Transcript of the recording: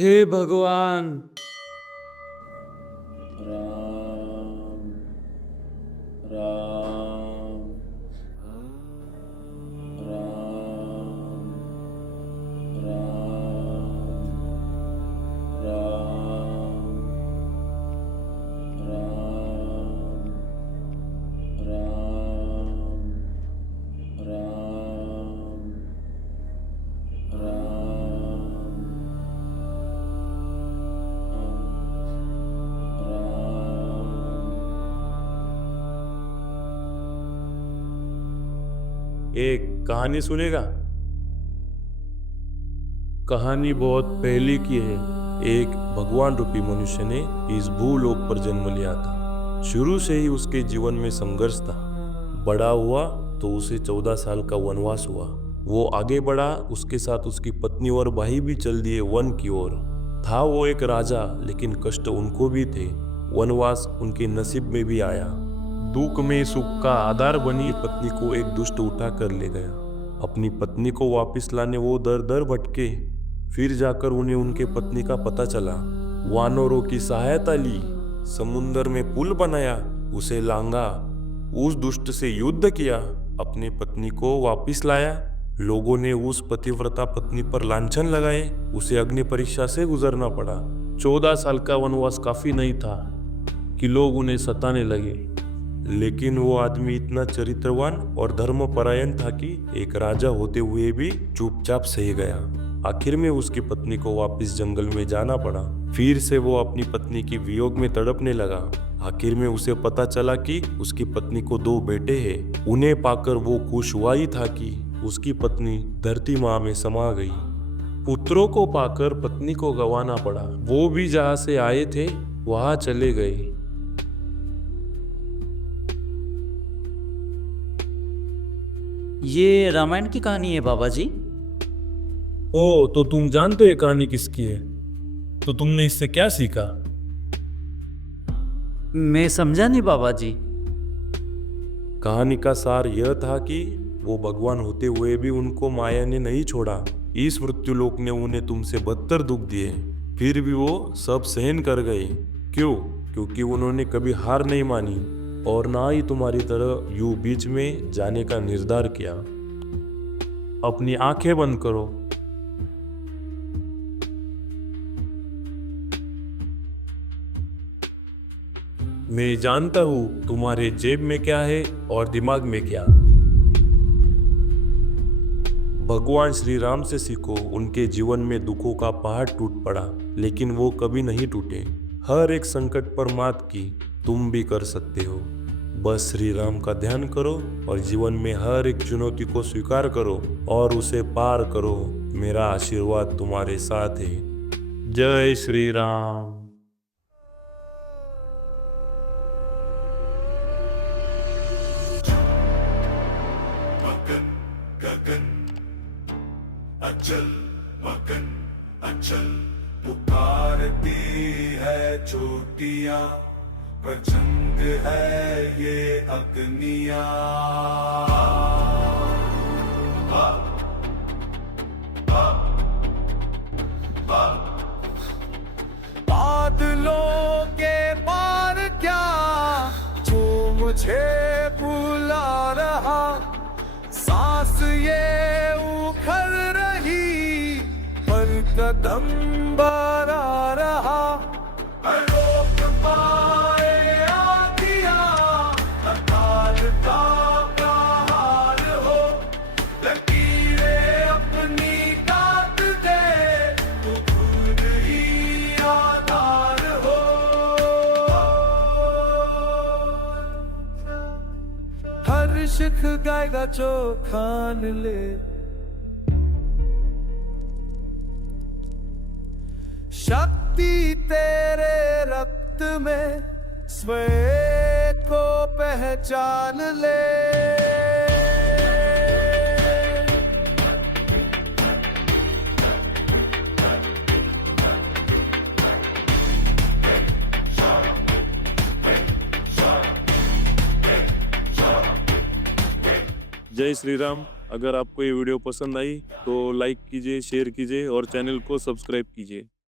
हे भगवान। राम राम राम राम राम राम राम राम राम एक कहानी सुनेगा? कहानी बहुत पहले की है। एक भगवान रूपी मनुष्य ने इस भूलोक पर जन्म लिया था। शुरू से ही उसके जीवन में संघर्ष था। बड़ा हुआ तो उसे 14 साल का वनवास हुआ। वो आगे बढ़ा, उसके साथ उसकी पत्नी और भाई भी चल दिए वन की ओर। था वो एक राजा, लेकिन कष्ट उनको भी थे। वनवास उनके नसीब में भी आया। दुख में सुख का आधार बनी पत्नी को एक दुष्ट उठा कर ले गया। अपनी पत्नी को वापस लाने वो दर दर भटके। फिर जाकर उन्हें उनके पत्नी का पता चला। वानरों की सहायता ली, समुंदर में पुल बनाया, उसे लांगा, उस दुष्ट से युद्ध किया, अपनी पत्नी को वापस लाया। लोगों ने उस पतिव्रता पत्नी पर लांछन लगाए, उसे अग्नि परीक्षा से गुजरना पड़ा। 14 साल का वनवास काफी नहीं था कि लोग उन्हें सताने लगे। लेकिन वो आदमी इतना चरित्रवान और धर्मपरायण था कि एक राजा होते हुए भी चुपचाप सह गया। आखिर में उसकी पत्नी को वापस जंगल में जाना पड़ा। फिर से वो अपनी पत्नी की वियोग में तड़पने लगा। आखिर में उसे पता चला कि उसकी पत्नी को 2 बेटे हैं। उन्हें पाकर वो खुश हुआ ही था कि उसकी पत्नी धरती माँ में समा गई। पुत्रों को पाकर पत्नी को गंवाना पड़ा। वो भी जहाँ से आए थे वहां चले गए। ये रामायण की कहानी है बाबा जी। ओ, तो तुम जानते हो ये कहानी किसकी है? तो तुमने इससे क्या सीखा? मैं समझा नहीं बाबा जी। कहानी का सार यह था कि वो भगवान होते हुए भी उनको माया ने नहीं छोड़ा। इस मृत्युलोक ने उन्हें तुमसे बदतर दुख दिए, फिर भी वो सब सहन कर गए। क्यों? क्योंकि उन्होंने कभी हार नहीं मानी और ना ही तुम्हारी तरह यूं बीच में जाने का निर्धार किया। अपनी आंखें बंद करो। मैं जानता हूं तुम्हारे जेब में क्या है और दिमाग में क्या। भगवान श्री राम से सीखो। उनके जीवन में दुखों का पहाड़ टूट पड़ा, लेकिन वो कभी नहीं टूटे। हर एक संकट पर मात की तुम भी कर सकते हो। बस श्री राम का ध्यान करो और जीवन में हर एक चुनौती को स्वीकार करो और उसे पार करो। मेरा आशीर्वाद तुम्हारे साथ है। जय श्री राम। अचल मगन अचल पुकारती है चोटियां, प्रचंड है ये अग्नियां। बादलों के पार क्या जो मुझे बुला रहा, सांस ये उखड़ रही पर कदम बढ़ा रहा। रोक पाए आधिया अकाल का प्रहार हो, लकीरें अपनी काट दे तो खुद ही आधार हो। हर शिख गाएगा जो खान ले, शक्ति तेरे रक्त में स्वयं को पहचान ले। जय श्री राम। अगर आपको ये वीडियो पसंद आई तो लाइक कीजिए, शेयर कीजिए और चैनल को सब्सक्राइब कीजिए।